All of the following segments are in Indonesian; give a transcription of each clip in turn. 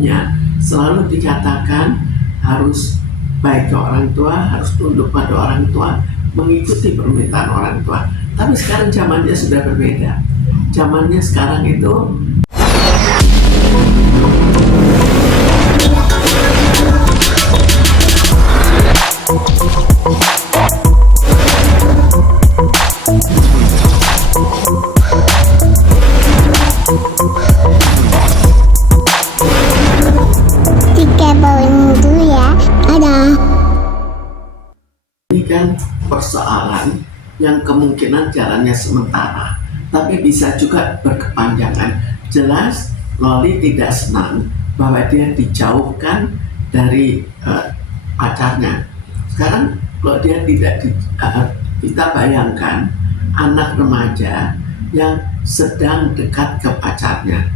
Ya, selalu dikatakan harus baik ke orang tua, harus tunduk pada orang tua, mengikuti permintaan orang tua. Tapi sekarang zamannya sudah berbeda. Zamannya sekarang itu Tiga bawang dulu ya. Ada. ini kan persoalan yang kemungkinan jalannya sementara, tapi bisa juga berkepanjangan. Jelas Loli tidak senang bahwa dia dijauhkan dari pacarnya. Sekarang kalau dia tidak kita bayangkan anak remaja yang sedang dekat ke pacarnya.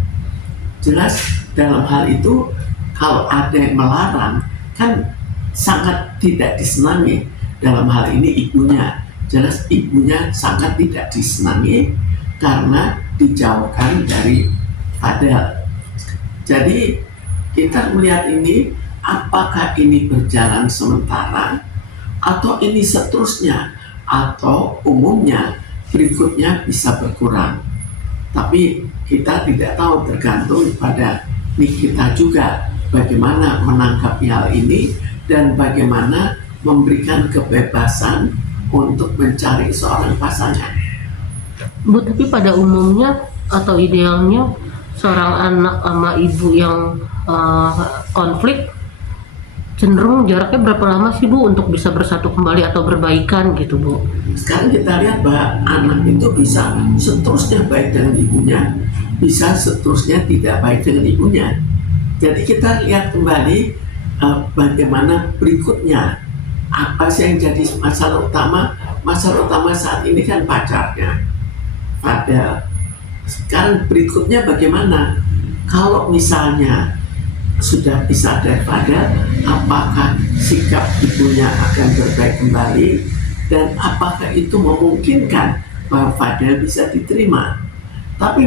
Jelas dalam hal itu kalau ada yang melarang kan sangat tidak disenangi. Dalam hal ini ibunya, jelas ibunya sangat tidak disenangi karena dijauhkan dari Fadel. Jadi kita melihat ini, apakah ini berjalan sementara atau ini seterusnya, atau umumnya berikutnya bisa berkurang. Tapi kita tidak tahu, tergantung pada kita juga bagaimana menanggapi hal ini dan bagaimana memberikan kebebasan untuk mencari seorang pasangan. Bu, tapi pada umumnya atau idealnya seorang anak sama ibu yang konflik cenderung jaraknya berapa lama sih Bu untuk bisa bersatu kembali atau berbaikan gitu Bu? Sekarang kita lihat bahwa anak itu bisa seterusnya baik dengan ibunya, bisa seterusnya tidak baik dengan ibunya. Jadi kita lihat kembali bagaimana berikutnya, apa sih yang jadi masalah utama. Masalah utama saat ini kan pacarnya Fadel. Sekarang berikutnya bagaimana kalau misalnya sudah bisa dari Fadel, apakah sikap ibunya akan berbaik kembali dan apakah itu memungkinkan bahwa Fadel bisa diterima. Tapi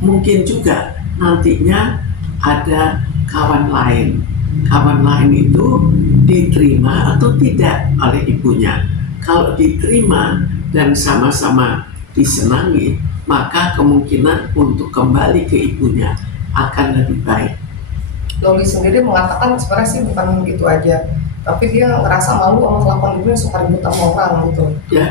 mungkin juga nantinya ada kawan lain itu diterima atau tidak oleh ibunya. Kalau diterima dan sama-sama disenangi, maka kemungkinan untuk kembali ke ibunya akan lebih baik. Loli sendiri mengatakan sebenarnya sih bukan gitu aja, tapi dia ngerasa malu sama kelakuan ibunya, suka ribut sama orang gitu. Ya,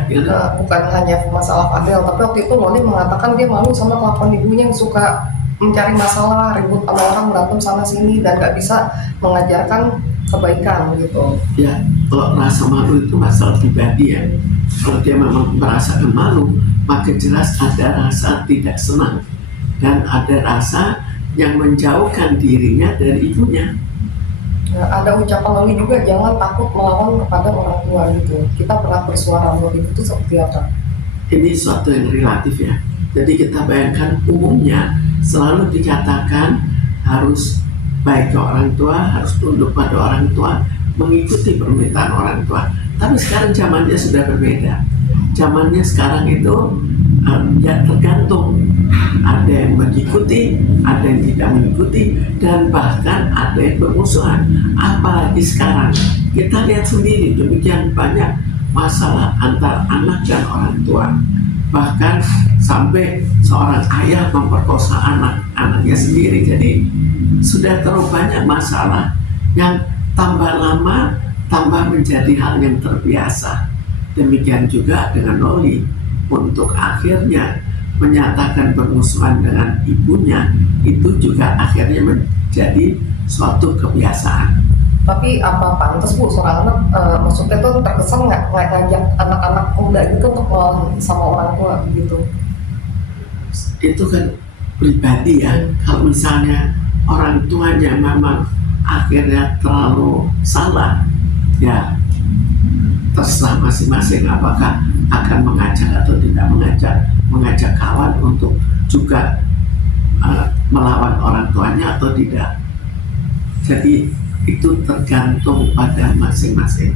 Bukan hanya masalah Fadel, tapi waktu itu Loli mengatakan dia malu sama kelakuan ibunya yang suka mencari masalah, ribut sama orang, berantem sana sini, dan nggak bisa mengajarkan kebaikan gitu. Ya, kalau rasa malu itu masalah pribadi ya. Kalau dia memang merasakan malu, maka jelas ada rasa tidak senang dan ada rasa yang menjauhkan dirinya dari ibunya. Ada ucapan Loli juga, jangan takut melawan kepada orang tua gitu. Kita pernah bersuara, Loli itu seperti apa? Ini suatu yang relatif ya. Jadi kita bayangkan umumnya selalu dikatakan harus baik ke orang tua, harus tunduk pada orang tua, mengikuti permintaan orang tua. Tapi sekarang zamannya sudah berbeda. Zamannya sekarang itu ya tergantung. Ada yang mengikuti, ada yang tidak mengikuti, dan bahkan ada yang bermusuhan. Apalagi sekarang kita lihat sendiri demikian banyak masalah antar anak dan orang tua. Bahkan sampai seorang ayah memperkosa anaknya sendiri. Jadi sudah terlalu banyak masalah yang tambah lama tambah menjadi hal yang terbiasa. Demikian juga dengan Loli, untuk akhirnya menyatakan bermusuhan dengan ibunya itu juga akhirnya menjadi suatu kebiasaan. Tapi apa pantas Bu seorang anak maksudnya tuh terkesan nggak ngajak anak-anak muda gitu untuk melawan sama orang tua gitu? Itu kan pribadi ya. Kalau misalnya orang tuanya memang akhirnya terlalu salah, ya terserah masing-masing apakah akan mengajak atau tidak mengajak kawan untuk juga melawan orang tuanya atau tidak. Jadi itu tergantung pada masing-masing.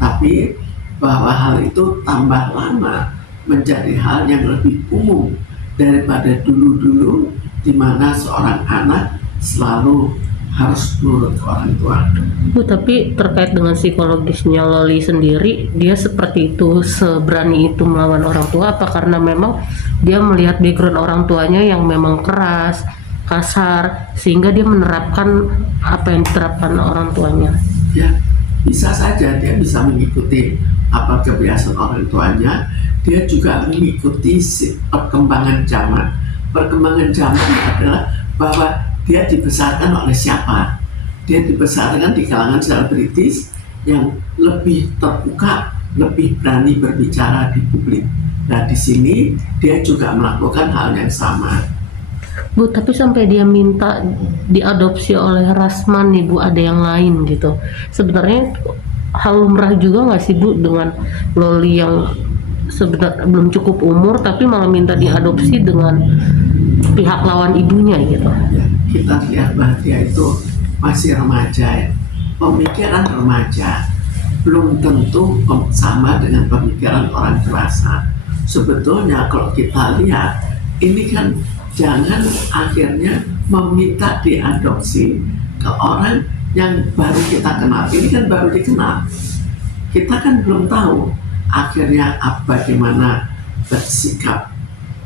Tapi bahwa hal itu tambah lama menjadi hal yang lebih umum daripada dulu-dulu, di mana seorang anak selalu harus nurut ke orang tua. Bu, tapi terkait dengan psikologisnya Loli sendiri, dia seperti itu, seberani itu melawan orang tua, apa karena memang dia melihat background orang tuanya yang memang keras, kasar, sehingga dia menerapkan apa yang diterapkan orang tuanya? Ya, bisa saja dia bisa mengikuti apa kebiasaan orang tuanya. Dia juga mengikuti perkembangan zaman. Perkembangan zaman adalah bahwa dia dibesarkan oleh siapa? Dia dibesarkan di kalangan selebritis yang lebih terbuka, lebih berani berbicara di publik. Nah, di sini dia juga melakukan hal yang sama. Bu, tapi sampai dia minta diadopsi oleh Rasman nih Bu, ada yang lain gitu. Sebenarnya hal lumrah juga nggak sih Bu dengan Loli yang sebenarnya belum cukup umur tapi malah minta diadopsi dengan pihak lawan ibunya gitu? Ya, kita lihat bahwa dia itu masih remaja ya. Pemikiran remaja belum tentu sama dengan pemikiran orang dewasa. Sebetulnya kalau kita lihat, ini kan jangan akhirnya meminta diadopsi ke orang yang baru kita kenal. Ini kan baru dikenal. Kita kan belum tahu akhirnya bagaimana bersikap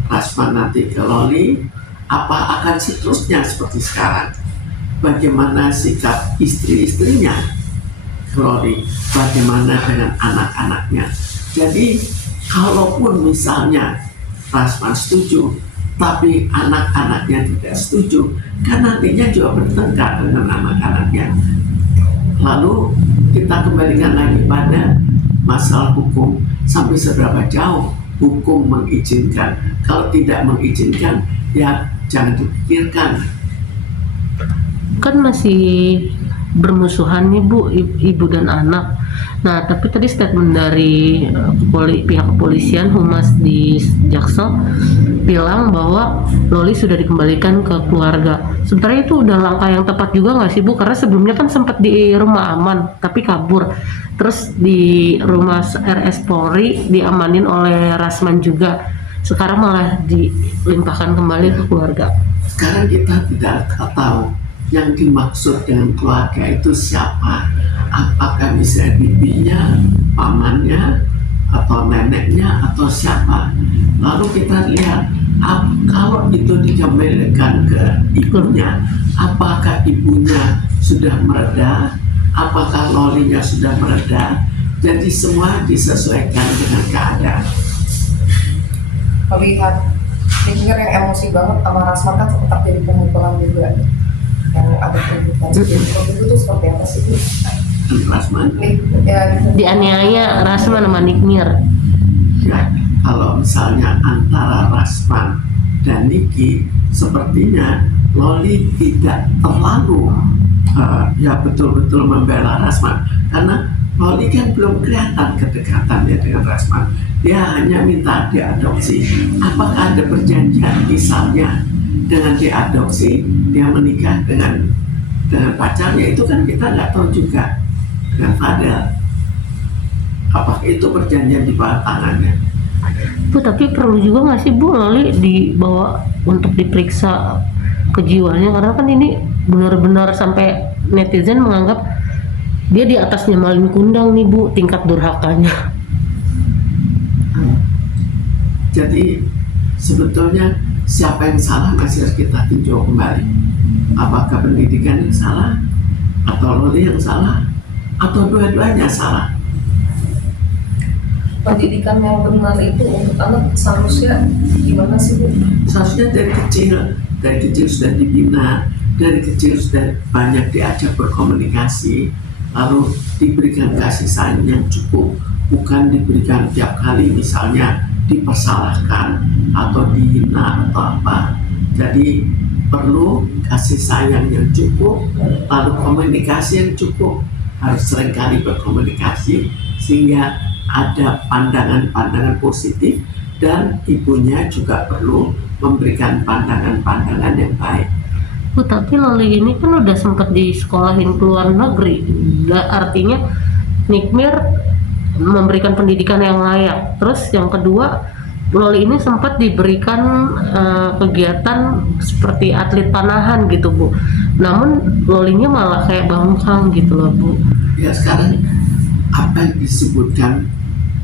Rasman nanti ke Loli, apa akan seterusnya seperti sekarang. Bagaimana sikap istri-istrinya ke Loli, bagaimana dengan anak-anaknya. Jadi kalaupun misalnya Rasman setuju, tapi anak-anaknya tidak setuju, kan nantinya juga bertengkar dengan anak-anaknya. Lalu kita kembalikan lagi pada masalah hukum, sampai seberapa jauh hukum mengizinkan. Kalau tidak mengizinkan, ya jangan dipikirkan. Kan masih bermusuhan nih Bu, ibu dan anak. Nah, tapi tadi statement dari pihak kepolisian, humas di Jaksel bilang bahwa Loli sudah dikembalikan ke keluarga. Sebenarnya itu udah langkah yang tepat juga nggak sih Bu? Karena sebelumnya kan sempat di rumah aman tapi kabur. Terus di rumah RS Polri diamanin oleh Rasman juga. Sekarang malah dilimpahkan kembali ke keluarga. Sekarang kita tidak tahu yang dimaksud dengan keluarga itu siapa. Apakah bisa bibinya, pamannya, atau neneknya, atau siapa. Lalu kita lihat, kalau itu dikembalikan ke ibunya, apakah ibunya sudah mereda, apakah Lolinya sudah mereda. Jadi semua disesuaikan dengan keadaan. Melihat Nickmir yang emosi banget sama Rasman kan tetap jadi pemukulan juga yang ada keributan. Jadi itu seperti apa sih Bu? Rasman? Ya, Dianiaya Rasman sama Nickmir. Ya, kalau misalnya antara Rasman dan Niki, sepertinya Loli tidak terlalu ya betul-betul membela Rasman, karena Loli kan belum kelihatan kedekatannya dengan Rasman. Dia hanya minta diadopsi. Apakah ada perjanjian misalnya dengan diadopsi dia menikah dengan pacarnya? Itu kan kita nggak tahu juga dengan Fadel. Apakah itu perjanjian di bawah tangannya? Bu, tapi perlu juga nggak sih Bu Loli dibawa untuk diperiksa kejiwaannya, karena kan ini benar-benar sampai netizen menganggap dia di atasnya Malin Kundang nih Bu, tingkat durhakanya. Jadi sebetulnya siapa yang salah masih harus kita tinjau kembali. Apakah pendidikan yang salah, atau Loli yang salah, atau dua-duanya salah? pendidikan yang benar itu untuk anak seharusnya gimana sih Bu? Seharusnya dari kecil sudah dibina, dari kecil sudah banyak diajak berkomunikasi, lalu diberikan kasih sayang yang cukup, bukan diberikan tiap kali misalnya dipersalahkan atau dihina atau apa. Jadi perlu kasih sayang yang cukup, lalu komunikasi yang cukup, harus seringkali berkomunikasi sehingga ada pandangan-pandangan positif, dan ibunya juga perlu memberikan pandangan-pandangan yang baik. Bu, tapi Loli ini kan udah sempat disekolahin ke luar negeri, artinya Nickmir memberikan pendidikan yang layak. Terus yang kedua, Loli ini sempat diberikan kegiatan seperti atlet panahan gitu Bu. Namun Lolinya malah kayak bangkang gitu loh Bu. Ya sekarang apa yang disebutkan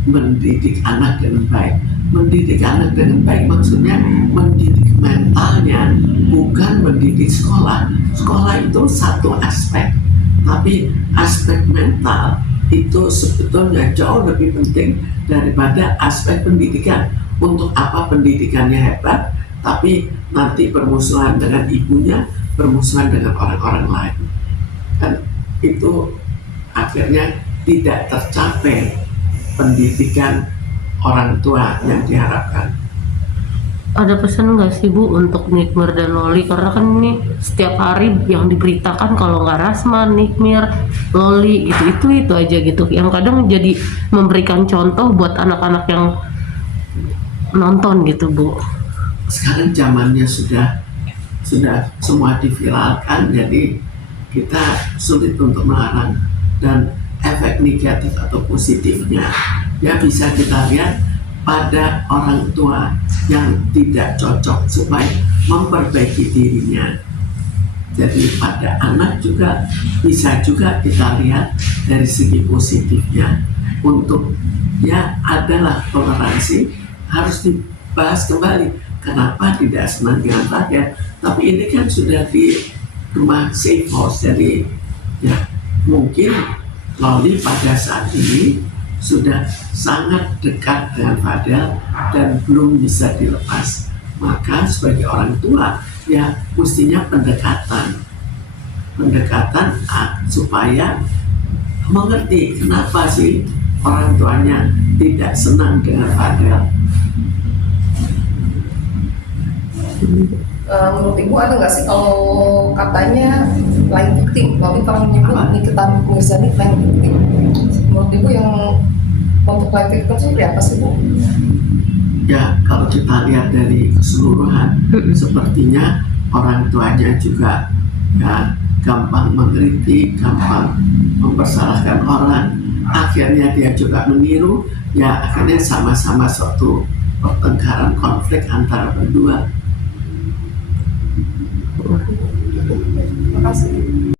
mendidik anak dengan baik? Mendidik anak dengan baik maksudnya mendidik mentalnya, bukan mendidik sekolah. Sekolah itu satu aspek, tapi aspek mental itu sebetulnya jauh lebih penting daripada aspek pendidikan. Untuk apa pendidikannya hebat, tapi nanti bermusuhan dengan ibunya, bermusuhan dengan orang-orang lain, dan itu akhirnya tidak tercapai pendidikan orang tua yang diharapkan. Ada pesan nggak sih Bu untuk Nikmir dan Loli? Karena kan ini setiap hari yang diberitakan kalau nggak Rasman, Nikmir, Loli itu aja gitu. Yang kadang jadi memberikan contoh buat anak-anak yang nonton gitu Bu. Sekarang zamannya sudah semua diviralkan, jadi kita sulit untuk melarang. Dan efek negatif atau positifnya ya bisa kita lihat pada orang tua yang tidak cocok supaya memperbaiki dirinya. Jadi pada anak juga bisa juga kita lihat dari segi positifnya. Untuk ya adalah toleransi harus dibahas kembali. Kenapa tidak senang dengan Fadel? Tapi ini kan sudah di rumah safe house, jadi ya mungkin Loli pada saat ini sudah sangat dekat dengan Fadel dan belum bisa dilepas. Maka sebagai orang tua ya mestinya pendekatan supaya mengerti kenapa sih orang tuanya tidak senang dengan Fadel. Menurut Ibu ada nggak sih kalau katanya lain victim? Loli pernah menyebut Nikita Mirzani lain victim. Menurut Ibu yang untuk lain victim seperti apa sih Bu? Ya kalau kita lihat dari keseluruhan sepertinya orang tuanya juga ya gampang mengkritik, gampang mempersalahkan orang, akhirnya dia juga meniru, ya akhirnya sama-sama suatu pertengkaran, konflik antara berdua. Terima kasih.